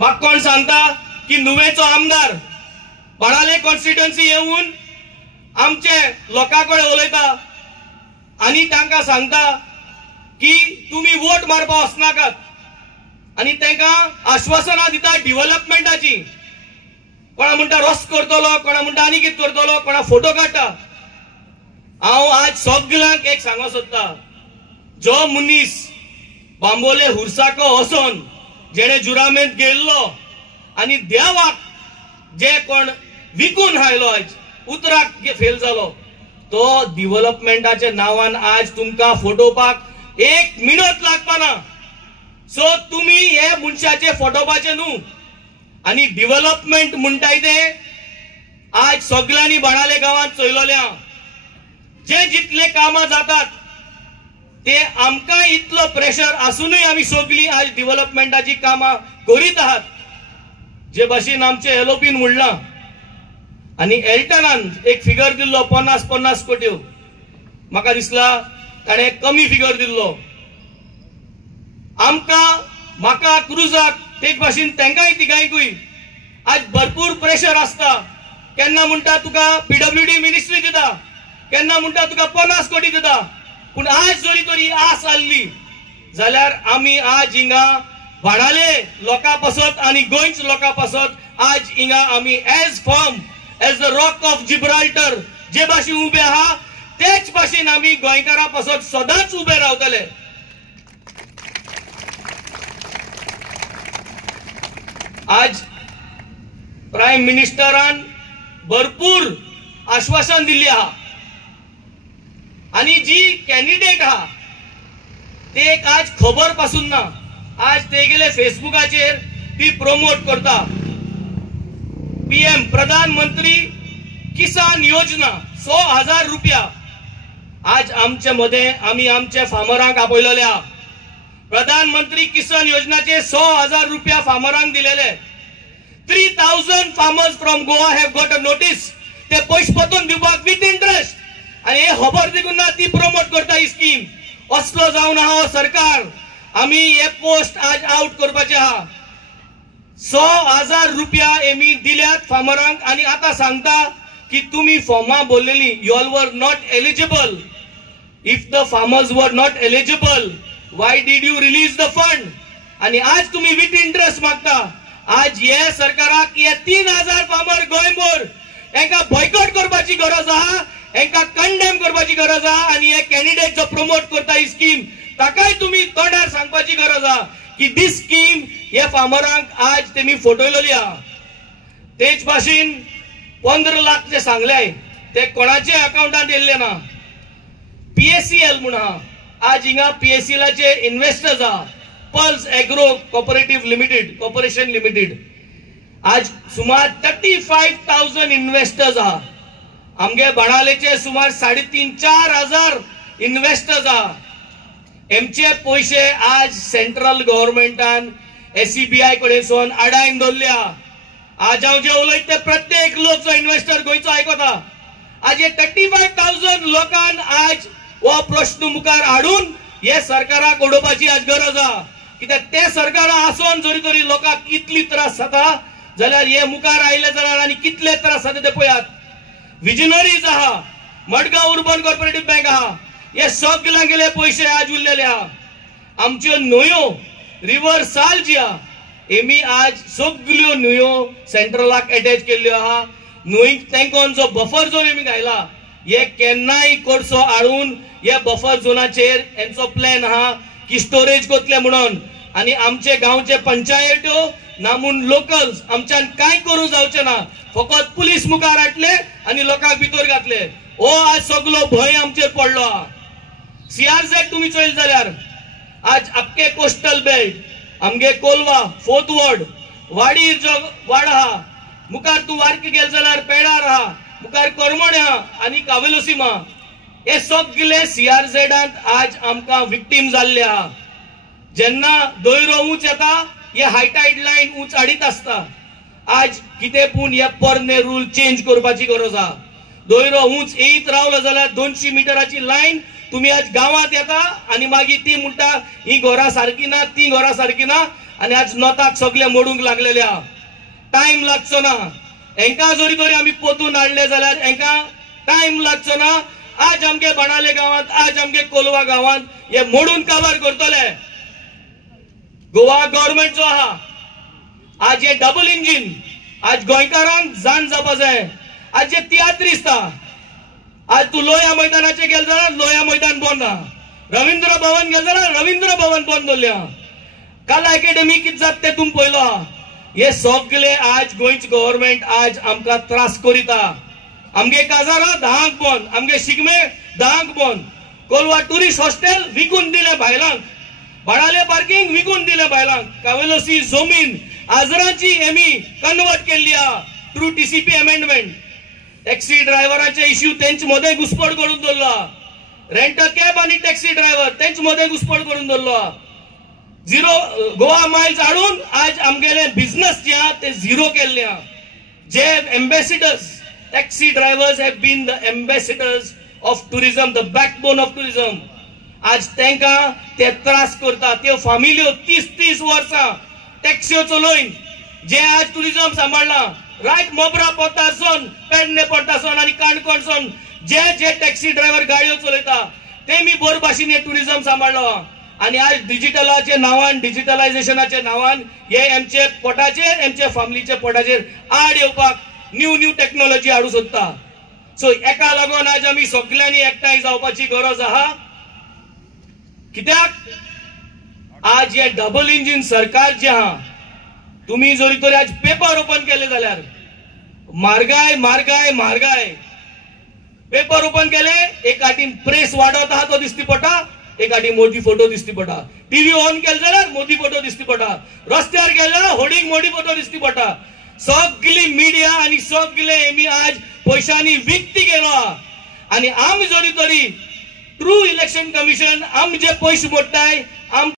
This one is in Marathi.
म्हाका कोण सांगता की नुवेचो आमदार बाणाले कॉन्स्टिट्युएन्सी येऊन आमचे लोकां कडेन उलयता आनी तांकां सांगता की तुम्ही वोट मारपाक वचनाकात आनी तांकां आश्वासनां दिता डेव्हलपमेंटाची। कोणा म्हणटा रस्तो करतलो, कोणा म्हणटा आनी कितें करतलो, कोणा फोटो काडटा। हांव आज सगळ्यांक एक सांगो सोदता, जो मनीस बांबोले हुर्साको वचोन जेणे जुरामेंत गेल्लो आनी देवाक जे कोण विकून हायलो आज उतराक फेल जालो, तो डेव्हलपमेंटाच्या नावान आज तुमकां फोटोवपाक एक मिनट लागपाना। सो तुम्ही हे मनशाचे फोटोवपाचे न्हू आनी डेव्हलपमेंट म्हणटाय ते आज सगळ्यांनी बाणाले गांवांत चयलोल्या जे जितले कामां जातात ते आमकां इतलो प्रेशर आसूनय आमी सगळीं आज डेव्हलपमेंटाची कामां करीत आहात। जे भाशेन आमचे एलओपीन म्हणलां आनी एल्टनान एक फिगर दिल्लो 50 कोट्यो, म्हाका दिसला ताणें कमी फिगर दिल्लो। आमकां म्हाका क्रुजाक तेच भाशेन तांकांय तिगांयकूय आज भरपूर प्रेशर आसता। केन्ना म्हणटा तुका पीडब्ल्यूडी मिनिस्ट्री दिता, केन्ना म्हणटा तुका 50 कोटी दिता, पूण आज जरी तरी आस आसली जाल्यार आमी आज हिंगा बाणाले लोकां पासत आनी गोंयच लोकां पासत आज हिंगा आमी as firm as the rock of Gibraltar जे भाशेन उबे आहा तेच भाशेन आमी गोंयकारां पासत सदांच उबे रावतले। आज प्राइम मिनिस्टरान भरपूर आश्वासन दिल्ली आहा आनी जी कॅन्डिडेट आहा ते आज खबर पासून ना, आज ते गेले फेसबुकाचेर ती प्रमोट करता। पीएम प्रधानमंत्री किसान योजना 100,000 रुपया आज आमचे मध्ये आमी आमच्या फार्मरांक आपयलेले आहा। प्रधानमंत्री किसान योजनाचे 100,000 रुपया फार्मरांक दिलेले। 3,000 farmers from Goa have got a notice, ते पयशे परतून दिवपाक विथ इंटरेस्ट आनी हे खबर देखून ना ती प्रमोट करता ही स्कीम। असलो जावन आहा सरकार, आमी हे पोस्ट आज आउट करपाचे आहा। 100,000 रुपया एमी दिल्यात फार्मरांक आनी आता सांगता की तुम्ही फॉर्मा भरलेली you all were not eligible. If the farmers were not eligible why did you release the fund? आणि आज तुम्ही विथ इंटरेस्ट मागता। आज हे सरकाराक हे 3,000 फार्मर गोंयभर एका बॉयकॉट करपाची गरज आहा, एका कंडेम करपाची गरज आहा आनी हे कॅन्डिडेट जो प्रमोट करता ही स्कीम ताकाय तुम्ही तोंडार सांगपाची गरज आहा की दिस स्कीम हे फार्मरांक आज तेमी फटयलेली आहा। तेच भाशेन 15 लाख जे सांगले ते कोणाचे अकाउंटांत येयल्ले ना। पीएससीएल म्हण आहा, आज हिंगा पीएससीएलचे इन्व्हेस्टर्स आहा, pulse agro cooperative limited corporation limited. आज सुमार 35,000 इन्व्हेस्टर्स आहा। आमगे बाणालेचे सुमार 3,500-4,000 इन्व्हेस्टर्स आहा। एमचे पैसे आज सेंट्रल गव्हर्नमेंटान एससीबीआय कडेसून आडायन दवरले आहा। आज हांव जे उलयता ते प्रत्येक लोक जो इन्व्हेस्टर गोंयचो आयकता, आज हे 35,000 लोकांन आज हो प्रश्न मुखार हाडून हे सरकाराक ओडोवपाची आज गरज आहा। कित्याक ते सरकारा आसोन जरी तरी लोकांक इतली त्रास जाता जाल्यार हे मुखार आयले जाल्यार आनी कितले त्रास जाता ते पळयात। विजनरीज आहा, मडगांव अर्बन कोऑपरेटिव्ह बँक आहा, हे सगळ्यां गेले पैसे आज उरलेले आहा। आमच्यो न्हंयो रिव्हर साल जी आहा एमी आज सगळ्यो न्हंयो सेंट्रलाक अटॅच केल्ल्यो आहा। न्हंयक तेंकोन जो बफर झोन एमी घायला हे केन्नाय कोर्सो हाडून हे बफर झोनाचेर हेंचो प्लॅन आहा की स्टोरेज करतले म्हणून। आनी आमचे गांवचे पंचायत्यो ना म्हूण लोकल्स आमच्यान कांय करूं जावचें ना, फकत पुलीस मुखार हाडले आनी लोकांक भितर घातले। हो आज सगळो भंय आमचेर पडलो आहा। सीआरझेड तुमी चोयल जाल्यार आज अख्खे कोस्टल बेल्ट आमगे कोलवा, फोर्थ वार्ड, वाडीर जो वाड आहा, मुखार तूं वार्की गेल जाल्यार पेडार आहा, मुखार करमोणे आहा आनी कावेलोसीम आहा, हे सगळे सीआरझेडांत आज आमकां विक्टीम जाल्ले आहा। जेन्ना दोयरो उंच येता हे हायटायड लायन उंच हाडीत आसता। आज कितें पूण हे पोरने रूल चेंज करपाची गरज आहा। दोयरो उंच येयत रावलो जाल्यार 200 मिटराची लायन तुम्ही आज गावात येता आणि मागीर ती म्हणटा ही घोरा सारखी ना, ती घोरा सारखी ना, आणि आज नोताक सगळे मोडूंक लागलेले आहा. टाइम लागचो ना. हेंका जरी तरी आमी पोतून हाडले जाल्यार हेंका टाइम लागचो ना. आज आमगे बाणाले गावात, आज आमगे कोलवा गावात हे मोडून काबार करतले. गोवा गव्हर्नमेंट जो आहा आज हे डबल इंजिन आज गोंयकारांक जाण जावपा जाय. आज जे तियात्र दिसता, आज तू लोया मैदानाचे गेल जाल्यार लोया मैदान बंद आहा. रवींद्र भवन गेल जाल्यार रवींद्र भवन बंद दवरल्या. कला अकॅडमी कितें जाता ते तुमी पळयलो. हे सगळे आज गोंयचे गव्हर्नमेंट आज आमकां त्रास करीता. आमगे काजारां 10 बंद, आमगे शिगमे 10 बंद. कोलवा टुरिस्ट हॉस्टेल विकून दिले भायलांक. बाणाले पार्किंग विकून दिले भायलांक. कावेलोसी जमीन आजराची एमी कन्वर्ट केल्ली आहा थ्रू टीसीपी अमेंडमेंट. टॅक्सी ड्रायव्हरांचे इश्यू तेंच मदें घुसपड करून दवरलो. रेंट कॅब आणि टॅक्सी ड्रायव्हर तेंच मदें घुसपड करून दवरलो. झिरो गोवा माइल्स हाडून आज आमगेले बिझनेस जे आहा ते झिरो केल्ले आहा. जे ambassadors taxi drivers have been the ambassadors of tourism, the backbone of tourism. आज तांकां ते त्रास करता. त्यो फामिल्यो 30-30 वर्सां टॅक्स्यो चलोवन जे आज टुरिझम सांबाळला. रायट मोबरा पोतासून पेडणे पोटासून आणि काणकोणसून जे जे टॅक्सी ड्रायव्हर गाडयो चलयता ते मी बोर भाशेन टुरिझम सांबाळलो. आणि आज डिजिटलाचे नावान, डिजिटलायझेशनाचे नावान हे आमचे पोटाचेर, आमचे फॅमिलीचे पोटाचेर आड येवपाक न्यू टेक्नॉलॉजी हाडू सोदता. सो एका लागून आज आमी सगळ्यांनी एकठांय जावपाची गरज आहा. कित्याक आज हे डबल इंजिन सरकार जे आहा, तुम्ही जरी तरी आज पेपर ओपन केले जाल्यार म्हारगाय म्हारगाय म्हारगाय. पेपर ओपन केले एक आटीन प्रेस वाडत आहा तो दिसती पडटा, एक आटी मोदी फोटो दिसती पडटा. टीव्ही ऑन केले जाल्यार मोदी फोटो दिसती पडटा. रस्त्यार गेले जाल्यार होर्डिंग मोदी फोटो दिसती पडटा. सगळी मिडिया आणि सगळे आमी आज पैशांनी विकती गेलो. आणि आम जरी तरी ट्रू इलेक्शन कमिशन आम जे पयशे मोडटाय आम